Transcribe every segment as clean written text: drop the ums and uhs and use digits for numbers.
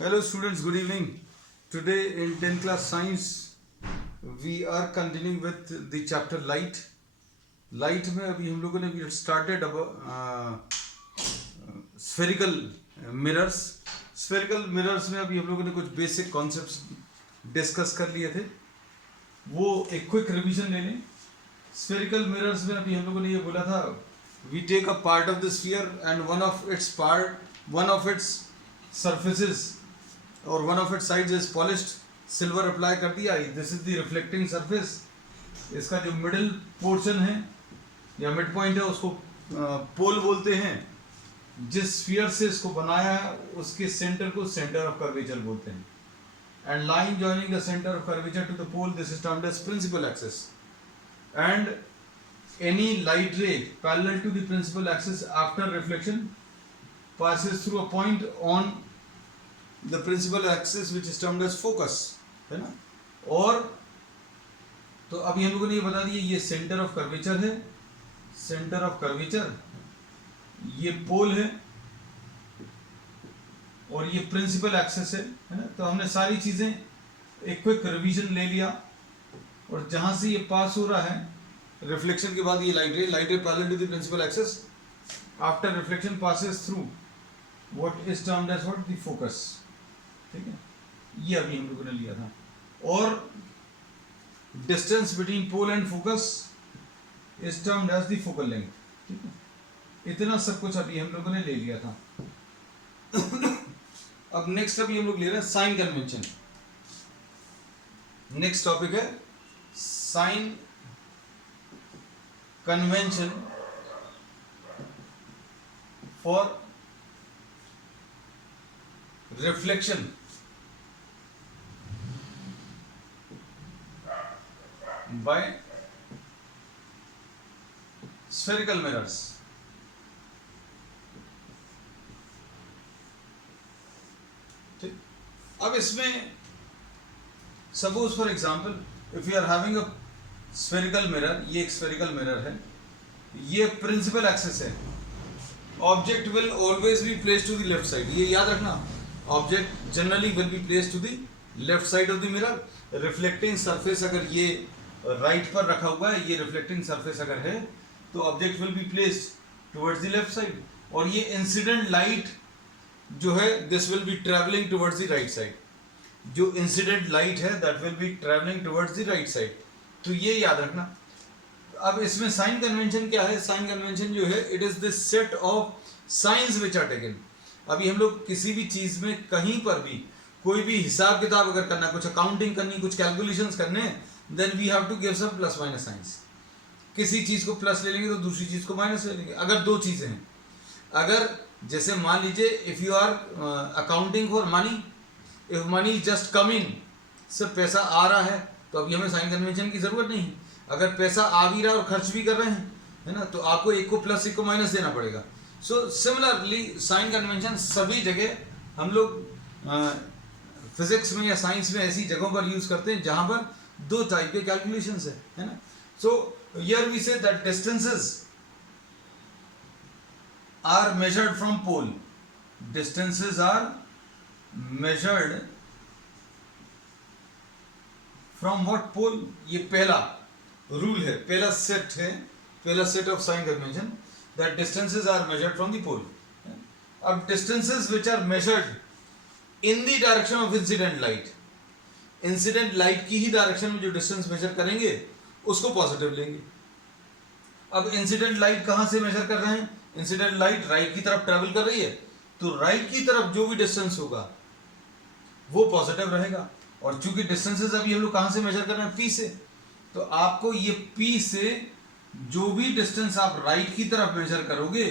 Hello students, good evening. Today in 10th class science we are continuing with the chapter light. Light में अभी हम लोगों ने we started about spherical mirrors. Spherical mirrors में अभी हम लोगों ने कुछ basic concepts discuss कर लिए थे. वो एक quick revision ले लें. Spherical mirrors में अभी हम लोगों ने ये बोला था we take a part of the sphere and one of its surfaces और one of it sides is polished silver apply कर दिया. This is the reflecting surface. इसका जो मिडिल पोर्शन है या मिड पॉइंट है उसको पोल बोलते हैं. जिस स्फीयर से इसको बनाया है उसके सेंटर को सेंटर ऑफ कर्वेचर बोलते हैं. And line joining the centre of curvature to the pole, this is termed as principal axis. And any light ray parallel to the principal axis after reflection passes through a point on the principal axis which is termed as focus, है ना. और तो अभी हम लोगों ने ये बता दिया ये सेंटर ऑफ कर्वेचर है. सेंटर ऑफ कर्वेचर ये पोल है और ये प्रिंसिपल एक्सिस है ना. तो हमने सारी चीजें एक क्विक रिवीजन ले लिया. और जहां से ये पास हो रहा है रिफ्लेक्शन के बाद ये light ray parallel to the principal axis after reflection passes through what is termed as what the focus. ठीक है, ये अभी हम लोगों ने लिया था. और distance between pole and focus is termed as the focal length. ठीक है, इतना सब कुछ अभी हम लोगों ने ले लिया था. अब नेक्स्ट अभी हम लोग ले रहे हैं साइन कन्वेंशन. नेक्स्ट टॉपिक है sign convention for reflection by spherical mirrors. ठीक, अब इसमें suppose for example if you are having a spherical mirror, ये एक स्फेरिकल मिरर है, ये प्रिंसिपल एक्सिस है. Object will always be placed to the left side. ये याद रखना, object generally will be placed to the left side of the mirror. Reflecting surface अगर ये राइट पर रखा हुआ है, ये रिफ्लेक्टिंग सरफेस अगर है तो object will be placed towards the left side. और ये इंसिडेंट लाइट जो है this will be travelling towards the right side. जो इंसिडेंट लाइट है that will be travelling towards the right side. तो ये याद रखना. अब इसमें साइन कन्वेंशन क्या है? साइन कन्वेंशन जो है it is this set of signs which are taken. अभी हम लोग किसी भी चीज में कहीं पर भी कोई भी हिसाब किताब अगर करना, कुछ अकाउंटिंग करनी, कुछ कैलकुलेशंस करने, then we have to give some plus minus signs. किसी चीज को प्लस ले लेंगे तो दूसरी चीज को माइनस ले लेंगे. अगर दो चीजें हैं, अगर जैसे मान लीजिए if you are accounting for money, if money just come in, सिर्फ पैसा आ रहा है तो अभी हमें साइन कन्वेंशन की जरूरत नहीं. अगर पैसा आ भी रहा है और खर्च भी कर रहे हैं, है ना, तो आपको एक को प्लस एक को माइनस देना पड़ेगा. सो सिमिलरली साइन कन्वेंशन सभी जगह हम लोग फिजिक्स में या साइंस में ऐसी जगहों पर यूज करते हैं जहां पर दो टाइप के कैलकुलेशंस है ना. So here we say that distances are measured from pole. Distances are measured from what? Pole. ये पहला रूल है, पहला set of sign convention, that distances are measured from the pole. अब distances which are measured in the direction of incident light, incident light की ही direction में जो distance measure करेंगे उसको पॉजिटिव लेंगे. अब इंसिडेंट लाइट कहां से मेजर कर रहे हैं? इंसिडेंट लाइट राइट की तरफ ट्रेवल कर रही है, तो राइट की तरफ जो भी डिस्टेंस होगा वो पॉजिटिव रहेगा. और चूंकि डिस्टेंसेस अभी हम लोग कहां से मेजर कर रहे हैं? पी से. तो आपको ये पी से जो भी डिस्टेंस आप राइट की तरफ मेजर करोगे,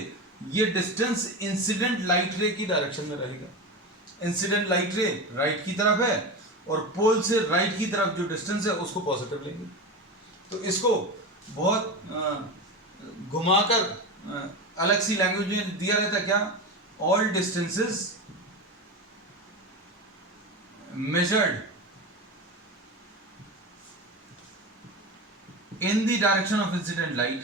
ये डिस्टेंस इंसिडेंट लाइट रे की डायरेक्शन में रहेगा. इंसिडेंट लाइट रे राइट की तरफ है और पोल से राइट की तरफ जो डिस्टेंस है उसको पॉजिटिव लेंगे. तो इसको बहुत घुमाकर अलग सी लैंग्वेज में दिया रहता है क्या? All distances measured in the direction of incident light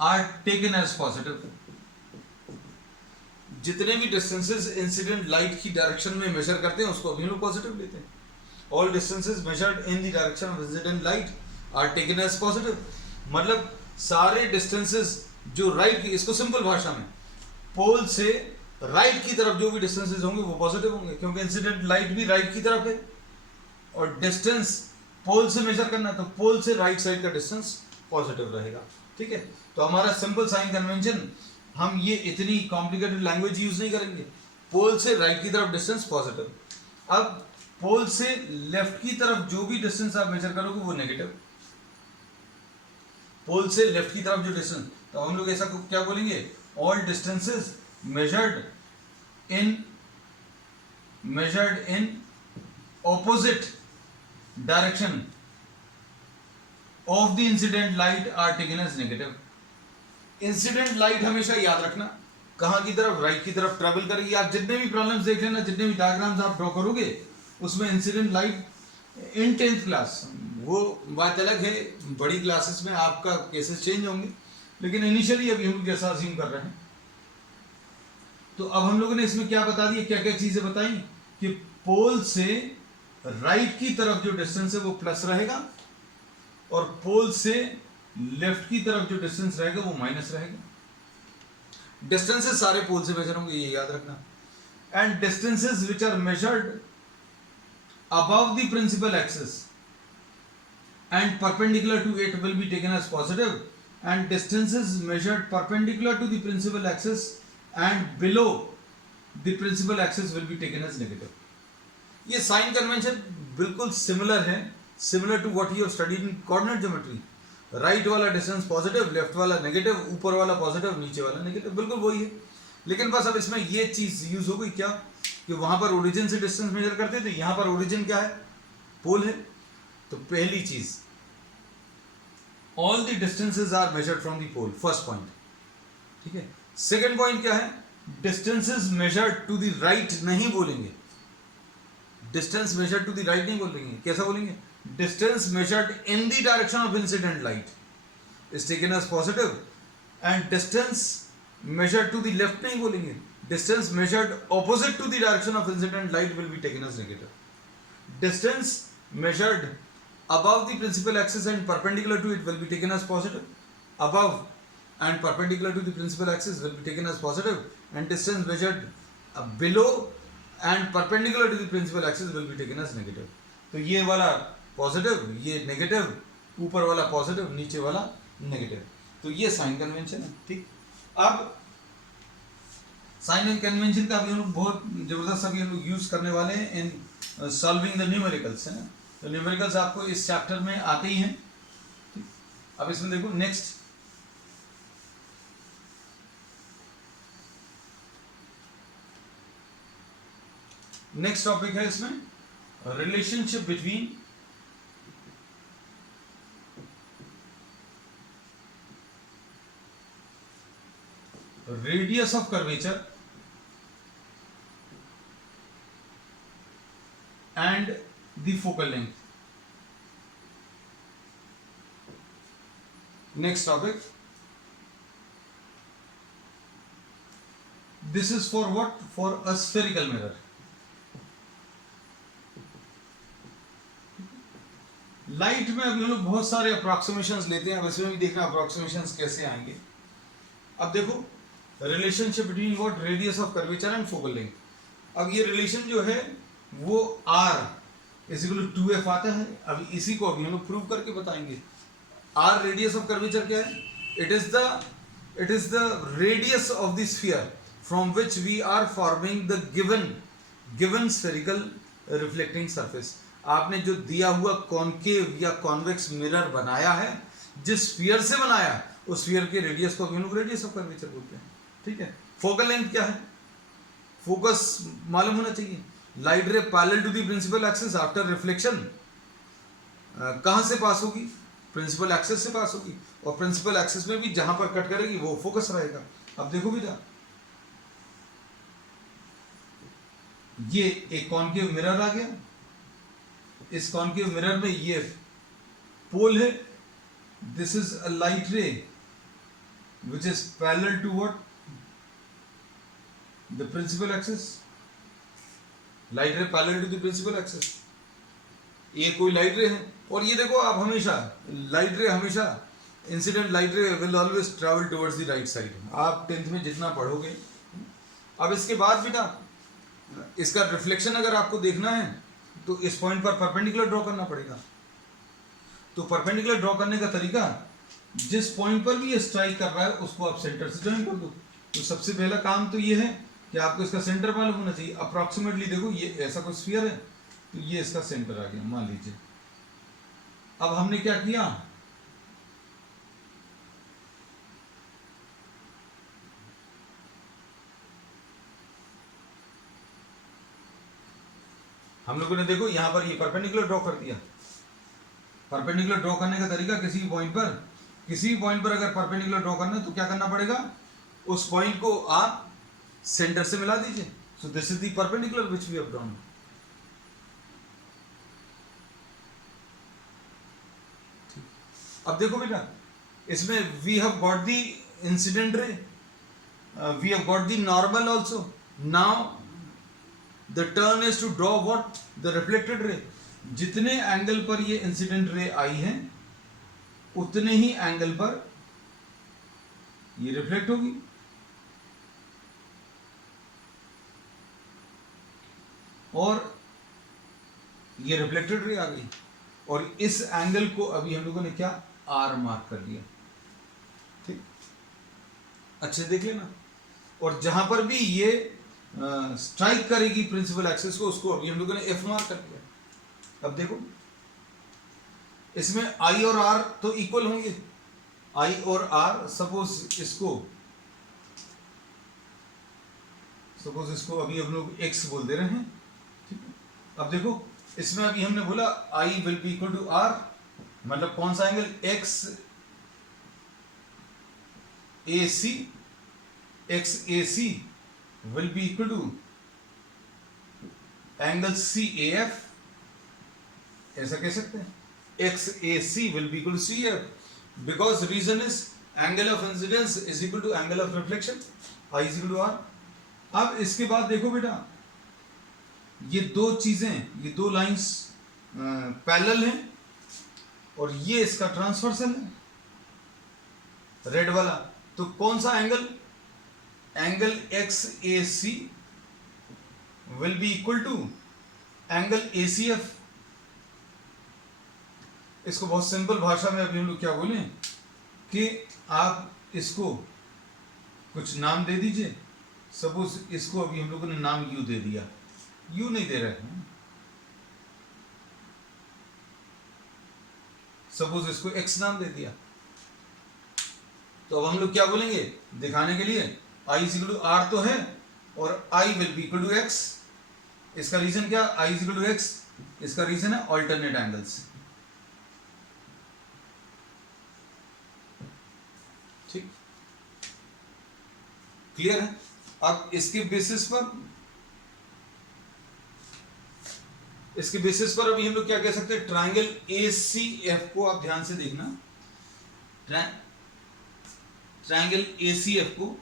are taken as positive. जितने भी डिस्टेंसेस इंसिडेंट लाइट की डायरेक्शन में मेजर करते हैं उसको अभी हम लोग पॉजिटिव लेते हैं। All distances measured in the direction of incident light are taken as positive. मतलब सारे डिस्टेंसेस जो राइट की, इसको सिंपल भाषा में, पोल से राइट की तरफ जो भी डिस्टेंसेस होंगे वो पॉजिटिव होंगे, क्योंकि इंसिडेंट लाइट भी राइट की तरफ है और डिस्टेंस पोल से मेजर करना, तो पोल से राइट साइड का डिस्टेंस पॉजिटिव रहेगा। ठीक है, तो हमारा सिंपल साइन कन्वेंशन, हम ये इतनी कॉम्प्लिकेटेड लैंग्वेज यूज नहीं करेंगे। पोल से राइट की तरफ डिस्टेंस पॉजिटिव। अब पोल से लेफ्ट की तरफ जो भी डिस्टेंस आप मेजर करोगे वो नेगेटिव। पोल से लेफ्ट की तरफ जो डिस्टेंस, तो हम लोग ऐसा क्या बोलेंगे, all distances measured in opposite direction of the incident light are taken as negative. Incident light हमेशा याद रखना कहां की तरफ, राइट की तरफ ट्रेवल करेगी। आप जितने भी प्रॉब्लम्स देख लेना, जितने भी डायग्राम्स आप ड्रॉ करोगे, उसमें incident light in 10th class, वो बात अलग है, बड़ी क्लासेस में आपका केसेस चेंज होंगे, लेकिन इनिशियली अभी हम लोग जैसा अज्यूम कर रहे हैं। तो अब हम लोगों ने इसमें क्या बता दिया, क्या क्या चीजें बताई कि पोल से राइट की तरफ जो डिस्टेंस है वो प्लस रहेगा और पोल से लेफ्ट की तरफ जो डिस्टेंस रहेगा वो माइनस रहेगा। डिस्टेंसेस सारे पोल से मेजर होंगे, ये याद रखना। And distances which are measured above the principal axis and perpendicular to it will be taken as positive, and distances measured perpendicular to the principal axis and below the principal axis will be taken as negative. ये sign convention बिल्कुल similar है, similar to what you have studied in coordinate geometry. Right वाला distance positive, left वाला negative, ऊपर वाला positive, नीचे वाला negative, बिल्कुल वही है। लेकिन बस अब इसमें ये चीज यूज हो गई क्या कि वहां पर ओरिजिन से डिस्टेंस मेजर करते थे, यहां पर ओरिजिन क्या है, पोल है। तो पहली चीज, all the distances are measured from the pole, first point. ठीक है, सेकंड पॉइंट क्या है, distances measured to the right नहीं बोलेंगे, distance measured to the right नहीं बोलेंगे, कैसा बोलेंगे, distance measured in the direction of incident light is taken as positive, and distance measured to the left नहीं बोलेंगे, distance measured opposite to the direction of incident light will be taken as negative. Distance measured above the principal axis and perpendicular to it will be taken as positive. Above and perpendicular to the principal axis will be taken as positive, and distance measured below and perpendicular to the principal axis will be taken as negative. तो ये वाला positive, ये negative, ऊपर वाला positive, नीचे वाला negative. तो ये साइन कन्वेंशन है। ठीक, अब साइन एंड कन्वेंशन का भी हम लोग बहुत जबरदस्त अभी हम लोग यूज करने वाले हैं इन सॉल्विंग द न्यूमेरिकल्स, है ना। तो न्यूमेरिकल्स आपको इस चैप्टर में आते ही हैं। अब इसमें देखो नेक्स्ट, नेक्स्ट टॉपिक है इसमें relationship between radius of curvature and the focal length. Next topic. This is for what? For a spherical mirror. Light में अभी हम लोग बहुत सारे अप्रोक्सीमेशंस लेते हैं, अब इसमें भी देखना अप्रोक्सीमेशंस कैसे आएंगे। अब देखो relationship between what, radius of curvature and focal length. अब ये रिलेशन जो है वो r is equal to 2f आता है। अब इसी को अभी हम लोग प्रूव करके बताएंगे। r रेडियस ऑफ कर्वेचर क्या है? It is the radius of the sphere from which we are forming the given spherical reflecting surface. आपने जो दिया हुआ कॉनकेव या कॉन्वेक्स मिरर बनाया है, जिस स्फीयर से बनाया है, उस स्फीयर के रेडियस को हम लोग रेडियस ऑफ कर्वेचर बोलते हैं। ठीक है, फोकल लेंथ क्या है? फोकस मालूम होना चाहिए। Light ray parallel to the principal axis after reflection कहां से पास होगी? प्रिंसिपल एक्सिस से पास होगी, और प्रिंसिपल एक्सिस में भी जहां पर कट करेगी वो फोकस रहेगा। अब देखो बेटा, ये एक कॉनकेव मिरर आ गया। इस कॉनकेव मिरर में ये पोल है, this is a light ray which is parallel to what? The principal axis. Light ray parallel to the principal axis, ये कोई लाइट रे है। और ये देखो आप हमेशा लाइट रे, हमेशा इंसिडेंट लाइट रे will always travel towards the right side. आप 10th में जितना पढ़ोगे। अब इसके बाद बेटा इसका रिफ्लेक्शन अगर आपको देखना है तो इस पॉइंट पर परपेंडिकुलर ड्रॉ करना पड़ेगा। तो परपेंडिकुलर ड्रॉ करने का तरीका, जिस पॉइंट पर भी ये स्ट्राइक कर रहा है उसको आप सेंटर से ज्वाइन कर दो। तो सबसे पहला काम तो ये है कि आपको इसका सेंटर मालूम होना चाहिए। अप्रॉक्सीमेटली देखो ये ऐसा कोई स्फीयर है, तो ये इसका सेंटर आ गया मान लीजिए। अब हमने क्या किया, हम लोगों ने देखो यहां पर ये परपेंडिकुलर ड्रॉ कर दिया। परपेंडिकुलर ड्रॉ करने का तरीका, किसी भी पॉइंट पर अगर परपेंडिकुलर ड्रॉ करना है तो क्या करना पड़ेगा, उस पॉइंट को आप सेंटर से मिला दीजिए। So this is the perpendicular which we have drawn. अब देखो बेटा इसमें we have got the incident ray, we have got the normal also. Now the turn is to draw what, the reflected ray. जितने angle पर ये incident ray आई है उतने ही angle पर ये रिफ्लेक्ट होगी। और ये रिफ्लेक्टेड रे आ गई, और इस एंगल को अभी हम लोगों ने क्या आर मार्क कर लिया। ठीक, अच्छे देख लेना। और जहां पर भी ये स्ट्राइक करेगी प्रिंसिपल एक्सिस को, उसको अभी हम लोगों ने एफ मार्क कर दिया। अब देखो इसमें आई और आर तो इक्वल होंगे, आई और आर। सपोज इसको अभी हम लोग एक्स बोल दे रहे हैं। ठीक है, अब देखो इसमें अभी हमने बोला I will be equal to R, मतलब कौन सा angle, X A C will be equal to angle C A F, ऐसा कह सकते हैं। X A C will be equal to C F because reason is angle of incidence is equal to angle of reflection, I is equal to R. अब इसके बाद देखो बेटा ये दो चीजें, ये दो लाइंस पैरेलल हैं और ये इसका ट्रांसवर्सल है, रेड वाला। तो कौन सा angle, angle X A C will be equal to angle A C F. इसको बहुत सिंपल भाषा में अभी हम लोग क्या बोलें कि आप इसको कुछ नाम दे दीजिए। सपोज इसको अभी हम लोगों ने नाम यू दे दिया, यू नहीं दे रहे हैं, सपोज इसको एक्स नाम दे दिया। तो अब हम लोग क्या बोलेंगे दिखाने के लिए, I is equal to R तो है और I will be equal to X. इसका रीजन क्या, I is equal to X, इसका रीजन है ऑल्टरनेट एंगल्स। ठीक, क्लियर है। अब इसके बेसिस पर अभी हम लोग क्या कह सकते हैं, ट्राइंगल ए सी एफ को आप ध्यान से देखना। ट्राइंगल ए सी एफ को,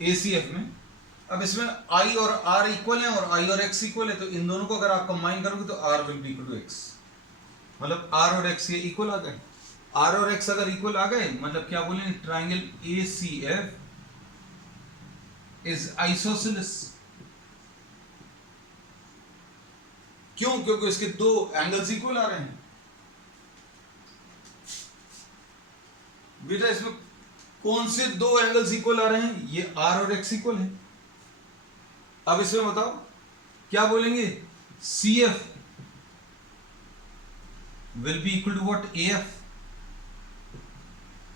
ए सी एफ में अब इसमें आई और आर इक्वल है और आई और एक्स इक्वल है, तो इन दोनों को अगर आप कंबाइन करोगे तो R will be equal to X, मतलब आर और एक्स ये इक्वल आ गए। आर और एक्स अगर इक्वल आ गए मतलब क्या बोलेंगे, triangle A C F is isosceles. क्यों, क्योंकि इसके दो एंगल्स इक्वल आ रहे हैं। बेटा इसमें कौन से दो एंगल्स इक्वल आ रहे हैं, ये आर और एक्स इक्वल है। अब इसमें बताओ क्या बोलेंगे, C F will be equal to what, A F.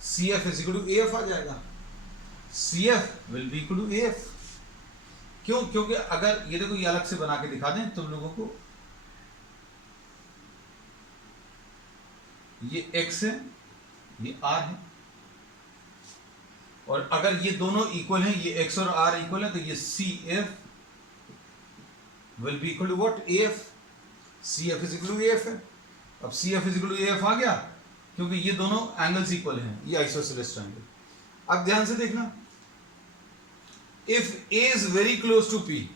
C F is equal to A F आ जाएगा, C F will be equal to A F. क्यों, क्योंकि अगर ये देखो ये अलग से बना के दिखा दें तुम लोगों को, ये x है ये r है, और अगर ये दोनों इक्वल हैं, ये x और r इक्वल है, तो ये C F will be equal to what, A F. C F is equal to A F है। अब C F is equal to A F आ गया क्योंकि ये दोनों एंगल्स इक्वल हैं, ये आइसोसेलेस ट्रायंगल। अब ध्यान से देखना, if A is very close to P,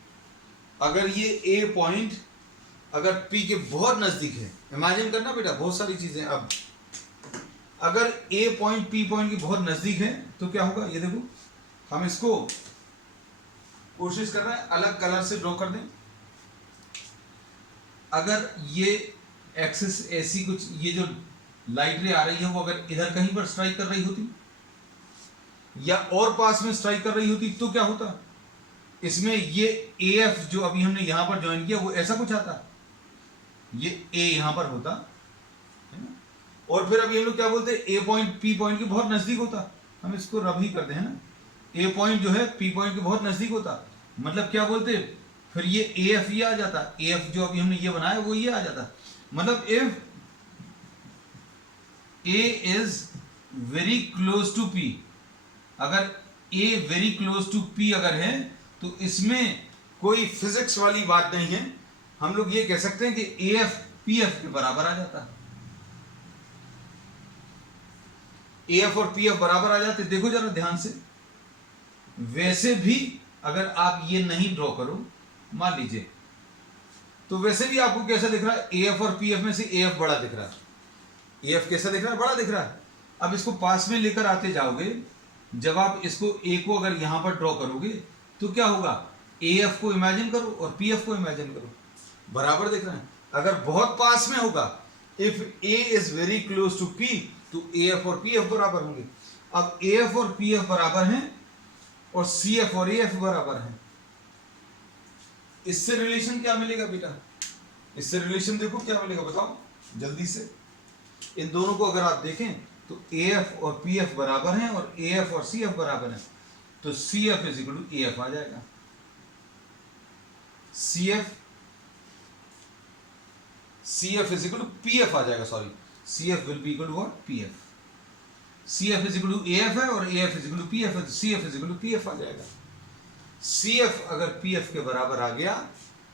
अगर ये ए पॉइंट अगर पी के बहुत नजदीक है, इमेजिन करना बेटा बहुत सारी चीजें। अब अगर ए पॉइंट पी पॉइंट के बहुत नजदीक है तो क्या होगा, ये देखो, हम इसको कोशिश कर रहे हैं अलग कलर से ड्रॉ कर दें। अगर ये एक्सिस ऐसी कुछ, ये जो लाइट रे आ रही है वो अगर इधर कहीं पर स्ट्राइक कर रही होती या और पास में स्ट्राइक कर रही होती तो क्या होता, इसमें ये ए एफ जो अभी हमने यहां पर ज्वाइन किया वो ऐसा कुछ आता, ये ए यहां पर होता है ना, और फिर अभी हम लोग क्या बोलते हैं, ए पॉइंट पी पॉइंट के बहुत नजदीक होता, हम इसको रब ही करते हैं ना, ए पॉइंट जो है पी पॉइंट के बहुत नजदीक होता, मतलब क्या बोलते, फिर ये ए एफ ये आ जाता, ए एफ जो अभी हमने ये बनाया वो ये आ जाता, मतलब if A is very close to P, अगर A very close to P अगर है तो इसमें कोई फिजिक्स वाली बात नहीं है, हम लोग ये कह सकते हैं कि ए एफ पी एफ के बराबर आ जाता, ए एफ और पी एफ बराबर आ जाते। देखो जरा ध्यान से, वैसे भी अगर आप ये नहीं ड्रॉ करो मान लीजिए, तो वैसे भी आपको कैसा दिख रहा है, ए एफ और पी एफ में से ए एफ बड़ा दिख रहा है, ए एफ कैसा दिख रहा है, बड़ा दिख रहा है। अब इसको पास में लेकर आते जाओगे, जब आप इसको ए को अगर यहां पर ड्रॉ करोगे तो क्या होगा, ए एफ को इमेजिन करो और पी एफ को इमेजिन करो, बराबर दिख रहे हैं। अगर बहुत पास में होगा, if A is very close to P, तो ए एफ और पी एफ बराबर होंगे। अब ए एफ और पी एफ बराबर हैं और सी एफ और ए एफ बराबर हैं, इससे रिलेशन क्या मिलेगा बेटा, इससे रिलेशन देखो क्या मिलेगा, बताओ जल्दी से। इन दोनों को अगर आप देखें तो ए एफ और पी एफ बराबर हैं और ए एफ और सी एफ बराबर हैं, तो C F is equal to A F आ जाएगा, C F is equal to P F आ जाएगा, sorry, C F will be equal to what, P F, C F is equal to A F है और A F is equal to P F है, तो C F is equal to P F आ जाएगा। C F अगर P F के बराबर आ गया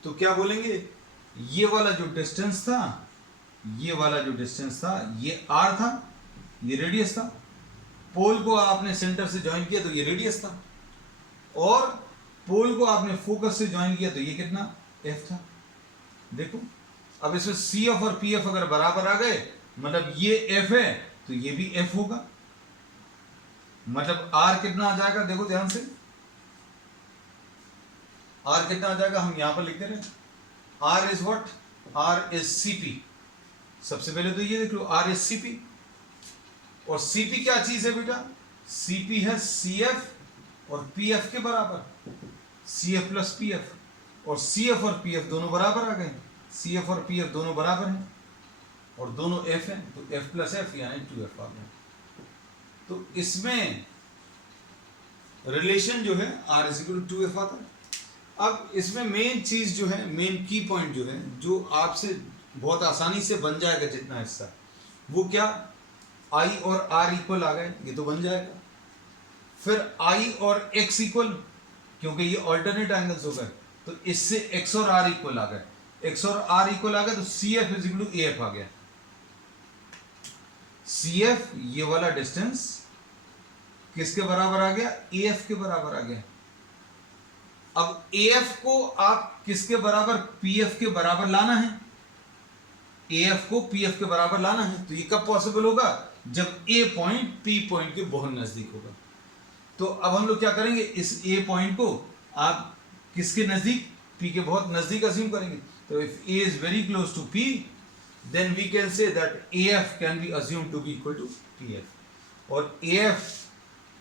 तो क्या बोलेंगे, ये वाला जो डिस्टेंस था, ये वाला जो डिस्टेंस था ये आर था, ये रेडियस था, पोल को आपने सेंटर से ज्वाइन किया तो ये रेडियस था, और पोल को आपने फोकस से ज्वाइन किया तो ये कितना, एफ था। देखो अब इसमें सी एफ और पी एफ अगर बराबर आ गए, मतलब ये एफ है तो ये भी एफ होगा, मतलब आर कितना आ जाएगा, देखो ध्यान से, आर कितना आ जाएगा, हम यहां पर लिखते रहे, R is what, R is CP. सबसे पहले तो ये देख लो, आर इज सीपी, और सीपी क्या चीज है बेटा, सीपी है सी एफ और पी एफ के बराबर, C F plus P F, और सी एफ और पी एफ दोनों बराबर आ गए, सी एफ और पी एफ दोनों बराबर हैं और दोनों एफ हैं, तो एफ प्लस एफ यानी 2f आ गया। तो इसमें रिलेशन जो है are is equal to 2f आता है। अब इसमें मेन चीज जो है, मेन की पॉइंट जो है, जो आपसे बहुत आसानी से बन जाएगा जितना हिस्सा, वो क्या, आई और आर इक्वल आ गए, ये तो बन जाएगा। फिर आई और एक्स इक्वल, क्योंकि ये ऑल्टरनेट एंगल्स हो गए, तो इससे एक्स और आर इक्वल आ गए, एक्स और आर इक्वल आ गए, तो C F is equal to A F आ गया। सी एफ ये वाला डिस्टेंस किसके बराबर आ गया, ए एफ के बराबर आ गया। अब ए एफ को आप किसके बराबर, पी एफ के बराबर लाना है, ए एफ को पी एफ के बराबर लाना है, तो ये कब पॉसिबल होगा, जब ए पॉइंट पी पॉइंट के बहुत नजदीक होगा। तो अब हम लोग क्या करेंगे, इस ए पॉइंट को आप किसके नजदीक, पी के बहुत नजदीक अज्यूम करेंगे। तो if A is very close to P, then we can say that AF can be assumed to be equal to PF, और AF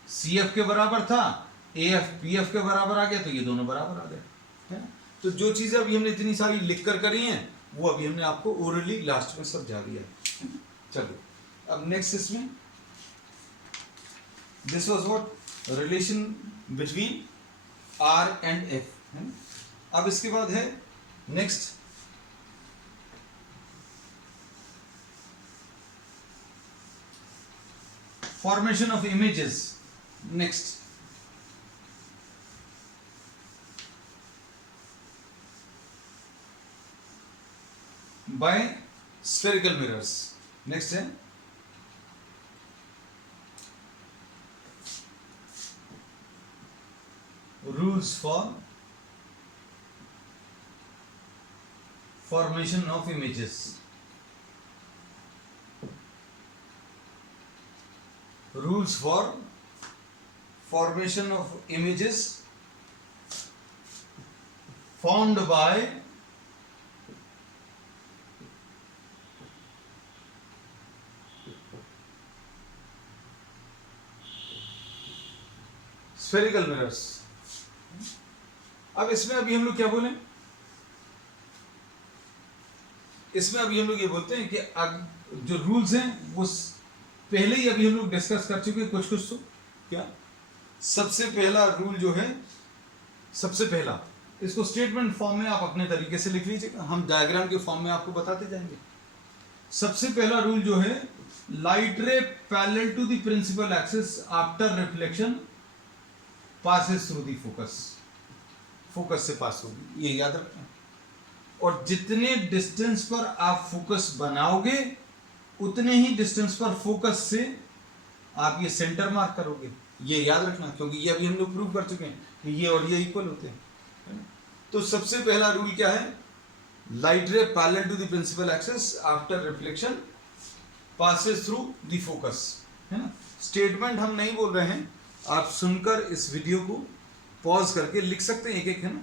CF के बराबर था, AF PF के बराबर आ गया, तो ये दोनों बराबर आ गए, है ना। तो जो चीजें अभी हमने इतनी सारी लिख कर करी हैं वो अभी हमने आपको ओरली लास्ट में समझा दिया है। चलो अब नेक्स्ट इसमें, this was what, relation between R and F, है ना। अब इसके बाद है next, formation of images, next, by spherical mirrors, next है rules for formation of images. Rules for formation of images formed by spherical mirrors. अब इसमें अभी हम लोग क्या बोलें? इसमें अभी हम लोग ये बोलते हैं कि जो रूल्स हैं वो पहले ही अभी हम लोग डिस्कस कर चुके हैं कुछ तो क्या सबसे पहला रूल जो है, सबसे पहला इसको स्टेटमेंट फॉर्म में आप अपने तरीके से लिख लीजिएगा, हम डायग्राम के फॉर्म में आपको बताते जाएंगे। सबसे पहला रूल जो है, light ray parallel to the principal axis after reflection passes through the focus, focus से पास होगी, ये याद रखना। और जितने डिस्टेंस पर आप फोकस बनाओगे उतने ही डिस्टेंस पर फोकस से आप ये सेंटर मार्क करोगे, ये याद रखना, क्योंकि ये अभी हम लोग प्रूव कर चुके हैं कि ये और ये इक्वल होते हैं, है ना? तो सबसे पहला रूल क्या है, light ray parallel to the principal axis after reflection passes through the focus, है ना। स्टेटमेंट हम नहीं बोल रहे हैं, आप सुनकर इस वीडियो को पॉज करके लिख सकते हैं एक एक, है ना।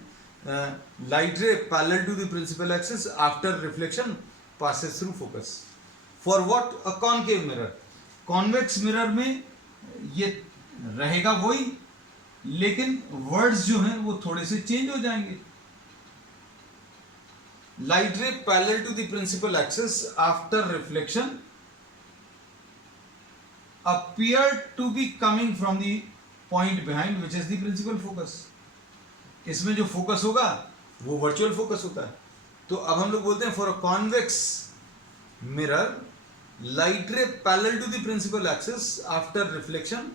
Light ray parallel to the principal axis after reflection passes through focus for what, a concave mirror. Convex mirror में ये रहेगा वही, लेकिन वर्ड्स जो हैं वो थोड़े से चेंज हो जाएंगे। Light ray parallel to the principal axis after reflection appear to be coming from the point behind which is the principal focus। इसमें जो फोकस होगा वो वर्चुअल फोकस होता है। तो अब हम लोग बोलते हैं for a convex mirror light ray parallel to the principal axis after reflection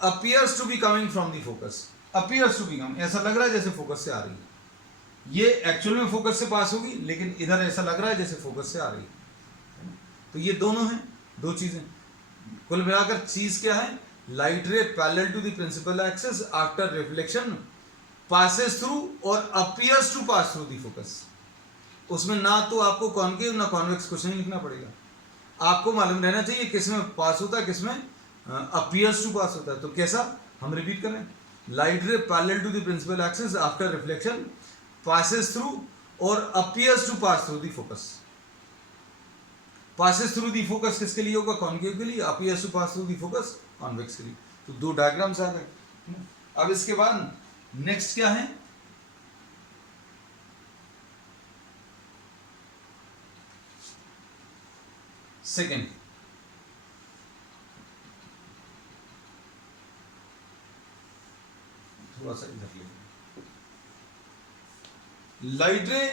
appears to be coming from the focus, appears to be coming, ऐसा लग रहा है जैसे फोकस से आ रही है, ये एक्चुअल में फोकस से पास होगी, लेकिन इधर ऐसा लग रहा है जैसे फोकस से आ रही है। तो ये दोनों हैं, दो चीजें। कुल मिलाकर चीज क्या है, light ray parallel to the principal axis after reflection passes through और appears to pass through the focus. उसमें ना तो आपको कॉनकेव ना कॉन्वेक्स कुछ नहीं लिखना पड़ेगा, आपको मालूम रहना चाहिए किसमें पास होता है, किसमें अपीयर्स टू पास होता है। तो कैसा, हम रिपीट करें, light ray parallel to the principal axis after reflection passes through और appears to pass through the focus. Passes through the focus किसके लिए होगा, कॉनकेव के लिए, appears to pass through the focus convex के लिए। तो दो डायग्राम्स आ गए। अब इसके बाद नेक्स्ट क्या है, सेकेंड, थोड़ा सा इधर ले, light ray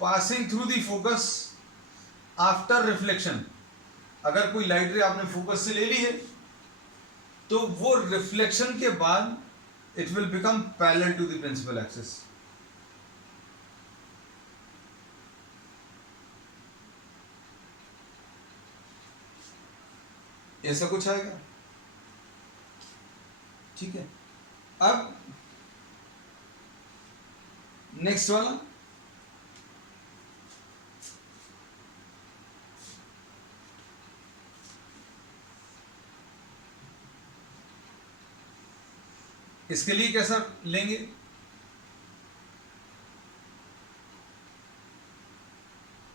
passing through the focus after reflection. अगर कोई लाइट रे आपने फोकस से ले ली है तो वो रिफ्लेक्शन के बाद it will become parallel to the principal axis. ऐसा कुछ आएगा, ठीक है। अब नेक्स्ट वाला, इसके लिए कैसा लेंगे,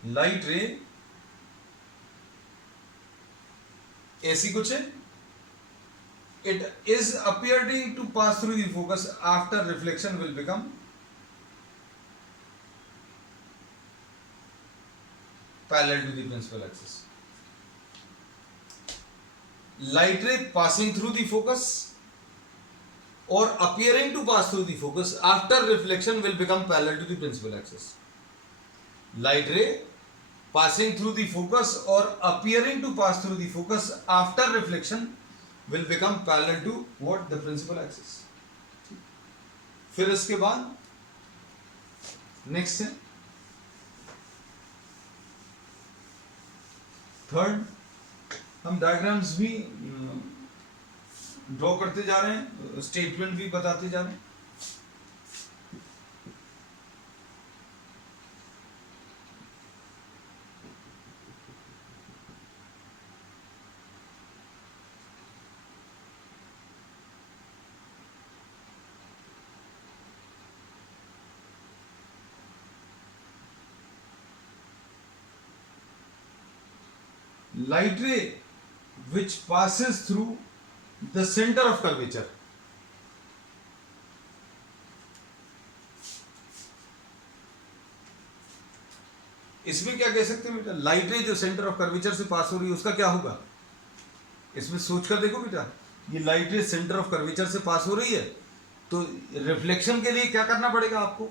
लाइट रे ऐसी कुछ है, it is appearing to pass through the focus after reflection will become parallel to the principal axis. Light ray passing through the focus or appearing to pass through the focus after reflection will become parallel to the principal axis. Light ray passing through the focus or appearing to pass through the focus after reflection will become parallel to what, the principal axis. फिर इसके बाद next है third, हम diagrams भी draw करते जा रहे हैं, स्टेटमेंट भी बताते जा रहे हैं। Light ray which passes through the center of curvature. इसमें क्या कह सकते हैं बेटा, लाइट रे जो सेंटर ऑफ कर्वेचर से पास हो रही है उसका क्या होगा, इसमें सोच कर देखो बेटा, ये लाइट रे सेंटर ऑफ कर्वेचर से पास हो रही है, तो रिफ्लेक्शन के लिए क्या करना पड़ेगा आपको,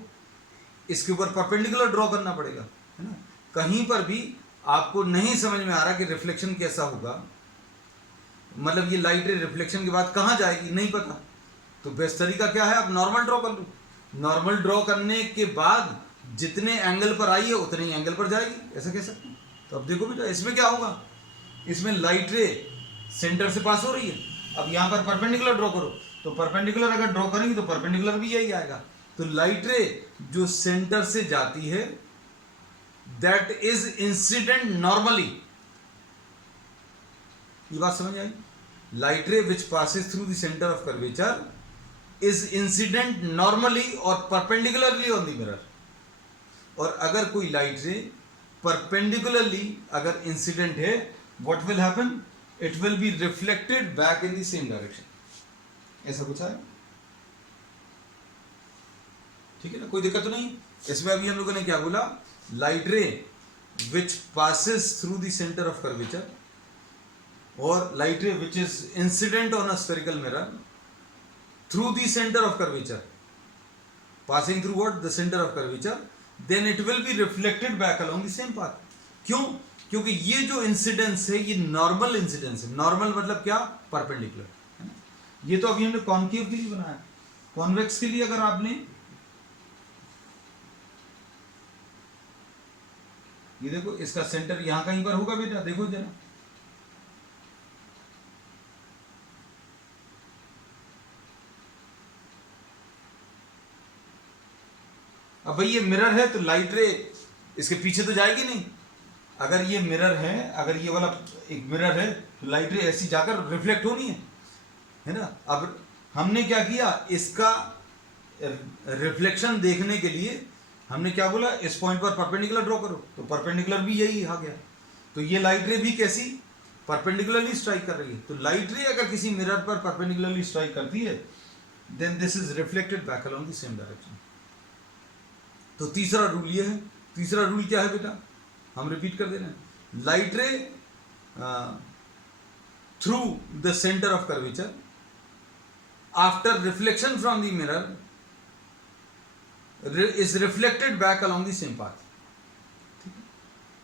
इसके ऊपर परपेंडिकुलर ड्रॉ करना पड़ेगा, है ना। कहीं पर भी आपको नहीं समझ में आ रहा कि रिफ्लेक्शन कैसा होगा, मतलब ये लाइट रे रिफ्लेक्शन के बाद कहाँ जाएगी नहीं पता, तो बेस्ट तरीका क्या है, आप नॉर्मल ड्रॉ कर लो। नॉर्मल ड्रॉ करने के बाद जितने एंगल पर आई है उतने ही एंगल पर जाएगी, ऐसा कह सकते हैं। तो अब देखो बेटा इसमें क्या होगा, इसमें लाइट रे सेंटर से पास हो रही है, अब यहाँ पर परपेंडिकुलर ड्रॉ करो, तो परपेंडिकुलर अगर ड्रॉ करेंगे तो परपेंडिकुलर भी यही आएगा। तो लाइट रे जो सेंटर से जाती है दैट इज इंसिडेंट नॉर्मली, ये बात समझ आई, light ray which passes through the centre of curvature is incident normally और परपेंडिकुलरली ऑन द मिरर। और अगर कोई लाइट रे परपेंडिकुलरली अगर इंसिडेंट है, what will happen, it will be reflected back in the same direction, ऐसा कुछ है, ठीक है ना, कोई दिक्कत तो नहीं। इसमें अभी हम लोगों ने क्या बोला, light ray which passes through the centre of curvature और light ray which is incident on a spherical mirror through the centre of curvature, passing through what, the centre of curvature, then it will be reflected back along the same path. क्यों, क्योंकि ये जो incidence है ये normal incidence है, normal मतलब क्या, perpendicular, है ना। ये तो अभी हमने कॉन्केव के लिए बनाया, कॉन्वेक्स के लिए अगर आपने ये देखो, इसका सेंटर यहां कहीं पर होगा बेटा, देखो जरा, अब भाई ये मिरर है तो लाइट रे इसके पीछे तो जाएगी नहीं, अगर ये मिरर है, अगर ये वाला एक मिरर है तो लाइट रे ऐसी जाकर रिफ्लेक्ट होनी है ना। अब हमने क्या किया, इसका रिफ्लेक्शन देखने के लिए हमने क्या बोला, इस पॉइंट पर परपेंडिकुलर ड्रॉ करो, तो परपेंडिकुलर भी यही आ गया, तो ये लाइट रे भी कैसी, परपेंडिकुलरली स्ट्राइक कर रही है। तो लाइट रे अगर किसी मिरर पर परपेंडिकुलरली स्ट्राइक करती है then this is reflected back along the same direction. तो तीसरा रूल ये है, तीसरा रूल क्या है बेटा, हम रिपीट कर दे रहे हैं, लाइट रे through the centre of curvature after reflection from the mirror is reflected back along the same path, ठीक है।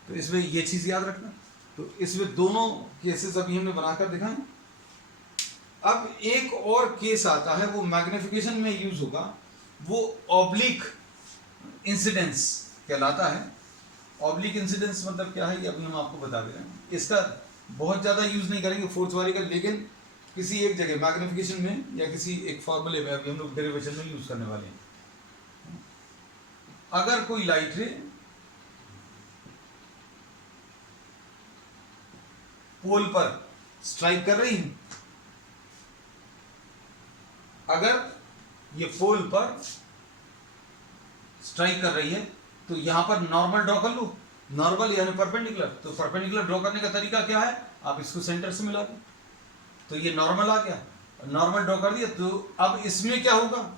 तो इसमें ये चीज याद रखना। तो इसमें दोनों केसेस अभी हमने बनाकर दिखाए। अब एक और केस आता है, वो मैग्निफिकेशन में यूज होगा, वो ऑब्लिक इंसिडेंस कहलाता है। ऑब्लिक इंसिडेंस मतलब क्या है ये अभी हम आपको बता दे रहे हैं, इसका बहुत ज़्यादा यूज़ नहीं करेंगे फोर्थ वाले का, लेकिन किसी एक जगह मैग्निफिकेशन में या किसी एक फॉर्मूले में अभी हम लोग डेरिवेशन में यूज़ करने वाले हैं। अगर कोई लाइट रे पोल पर स्ट्राइक कर रही है, अगर ये पोल पर स्ट्राइक कर रही है तो यहां पर नॉर्मल ड्रॉ कर लो, नॉर्मल यानी परपेंडिकुलर। तो परपेंडिकुलर ड्रॉ करने का तरीका क्या है, आप इसको सेंटर से मिला दो, तो ये नॉर्मल आ गया, नॉर्मल ड्रॉ कर दिया। तो अब इसमें क्या होगा,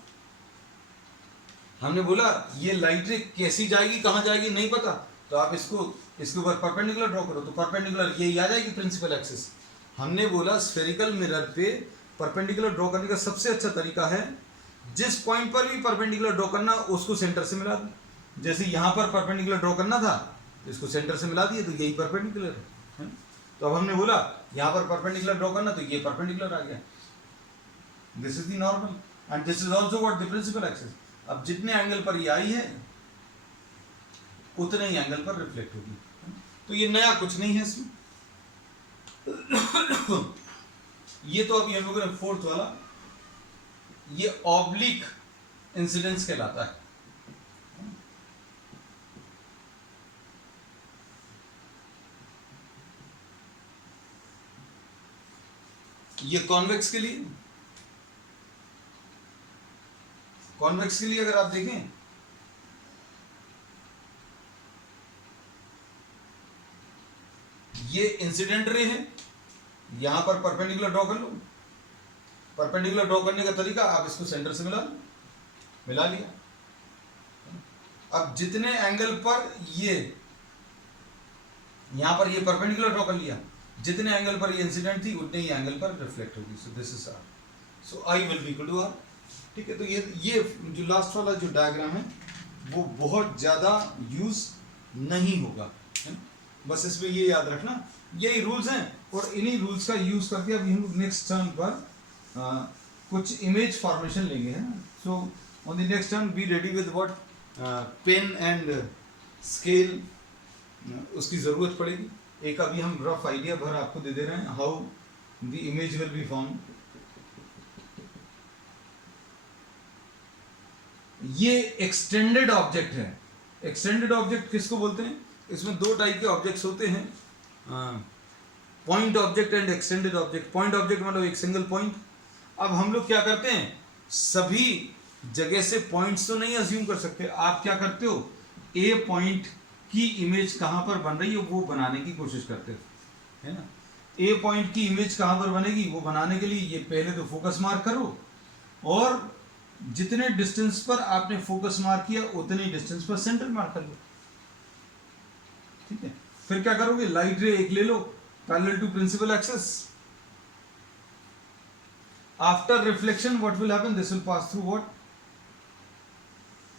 हमने बोला ये लाइट रे कैसी जाएगी, कहां जाएगी नहीं पता, तो आप इसके ऊपर परपेंडिकुलर ड्रॉ करो, तो परपेंडिकुलर ये आ जाएगी प्रिंसिपल एक्सिस। हमने बोला स्फेरिकल मिरर पे परपेंडिकुलर ड्रॉ करने का सबसे अच्छा तरीका है, जिस पॉइंट पर भी परपेंडिकुलर ड्रॉ करना उसको सेंटर से मिला दो। जैसे यहां पर परपेंडिकुलर ड्रॉ करना था तो इसको सेंटर से मिला दिए, तो यही परपेंडिकुलर है। तो अब हमने बोला यहां पर परपेंडिकुलर ड्रॉ करना, तो ये परपेंडिकुलर आ गया, this is the normal and this is also what the principal axis. अब जितने एंगल पर ये आई है उतने ही एंगल पर रिफ्लेक्ट होगी। तो ये नया कुछ नहीं है इसमें। ये तो अभी हम लोगों ने फोर्थ वाला, ये ऑब्लिक इंसिडेंस कहलाता है। ये कॉन्वेक्स के लिए, कॉन्वेक्स के लिए अगर आप देखें, ये इंसिडेंट रे है, यहां पर परपेंडिकुलर ड्रॉ कर लो। परपेंडिकुलर ड्रॉ करने का तरीका, आप इसको सेंटर से मिला लिया। अब जितने एंगल पर ये, यहां पर ये परपेंडिकुलर ड्रॉ कर लिया, जितने एंगल पर ये इंसिडेंट थी उतने ही एंगल पर रिफ्लेक्ट होगी। So this is R, so I will be equal to R. ठीक है, तो ये जो लास्ट वाला जो डायग्राम है वो बहुत ज्यादा यूज नहीं होगा, है? बस इसमें ये याद रखना, यही रूल्स हैं, और इन्हीं रूल्स का यूज करके अब हम नेक्स्ट टर्न पर कुछ इमेज फॉर्मेशन लेंगे, है। So on the next turn be ready with what pen and scale, उसकी जरूरत पड़ेगी। एक अभी हम रफ आइडिया भर आपको दे रहे हैं how the image will be form. ये एक्सटेंडेड ऑब्जेक्ट है। एक्सटेंडेड ऑब्जेक्ट किसको बोलते हैं? इसमें दो टाइप के ऑब्जेक्ट्स होते हैं, point object and extended object. Point object मतलब एक सिंगल पॉइंट। अब हम लोग क्या करते हैं, सभी जगह से पॉइंट्स तो नहीं अज्यूम कर सकते। आप क्या करते हो, ए पॉइंट की इमेज कहां पर बन रही है वो बनाने की कोशिश करते हो, है ना। ए पॉइंट की इमेज कहां पर बनेगी वो बनाने के लिए ये पहले तो फोकस मार्क करो, और जितने डिस्टेंस पर आपने फोकस मार्क किया उतने डिस्टेंस पर सेंटर मार्क कर लो। ठीक है, फिर क्या करोगे, लाइट रे एक ले लो parallel to principal axis. After reflection what will happen, this will pass through what,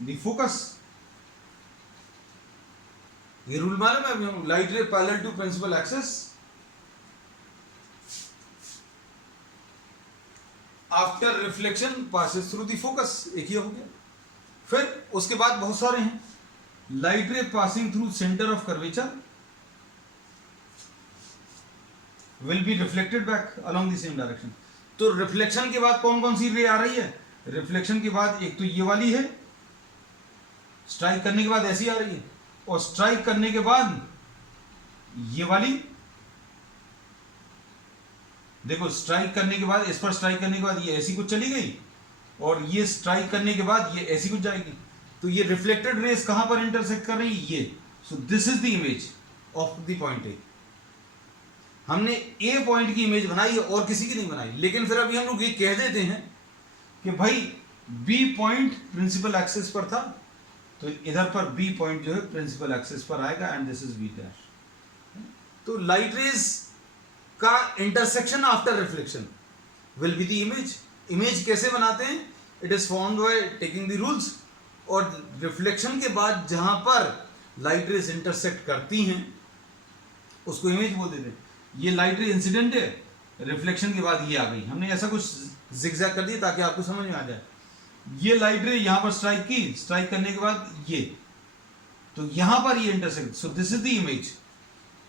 the focus. ये रूल मालूम है अभी, light ray parallel to principal axis, after reflection passes through the focus, एक ही हो गया। फिर उसके बाद बहुत सारे हैं, light ray passing through centre of curvature will be reflected back along the same direction. तो रिफ्लेक्शन के बाद कौन कौन सी रे आ रही है, रिफ्लेक्शन के बाद एक तो ये वाली है, स्ट्राइक करने के बाद ऐसी आ रही है, और स्ट्राइक करने के बाद ये वाली, देखो स्ट्राइक करने के बाद, इस पर स्ट्राइक करने के बाद ये ऐसी कुछ चली गई, और ये स्ट्राइक करने के बाद ये ऐसी कुछ जाएगी। तो ये रिफ्लेक्टेड रेस कहां पर इंटरसेक्ट कर रही है, ये। सो this is the image of the point A. हमने ए पॉइंट की इमेज बनाई है और किसी की नहीं बनाई, लेकिन फिर अभी हम लोग ये कह देते हैं कि भाई बी पॉइंट प्रिंसिपल एक्सिस पर था, तो इधर पर बी पॉइंट जो है प्रिंसिपल एक्सिस पर आएगा, and this is B dash. तो लाइट रेज का intersection after reflection will be the image. Image कैसे बनाते हैं, it is formed by taking the rules, और रिफ्लेक्शन के बाद जहां पर लाइट रेज इंटरसेक्ट करती हैं उसको इमेज बोल देते हैं। ये लाइट रे इंसिडेंट है, रिफ्लेक्शन के बाद ये आ गई, हमने ऐसा कुछ जिगजैग कर दिया ताकि आपको समझ में आ जाए। ये लाइट रे यहां पर स्ट्राइक की, स्ट्राइक करने के बाद ये, तो यहां पर ये intersect, so this is the image.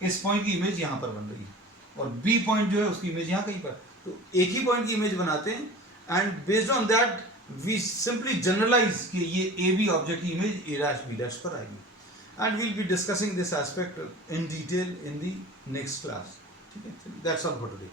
इस पॉइंट की इमेज यहां पर बन रही है, और बी पॉइंट जो है उसकी इमेज यहां कहीं पर। तो एक ही पॉइंट की इमेज बनाते हैं, and based on that we simply generalise कि ये ए बी ऑब्जेक्ट की image A dash B dash पर आएगी, and we'll be discussing this aspect in detail in the next class. ठीक है, दैट्स ऑल फॉर टुडे।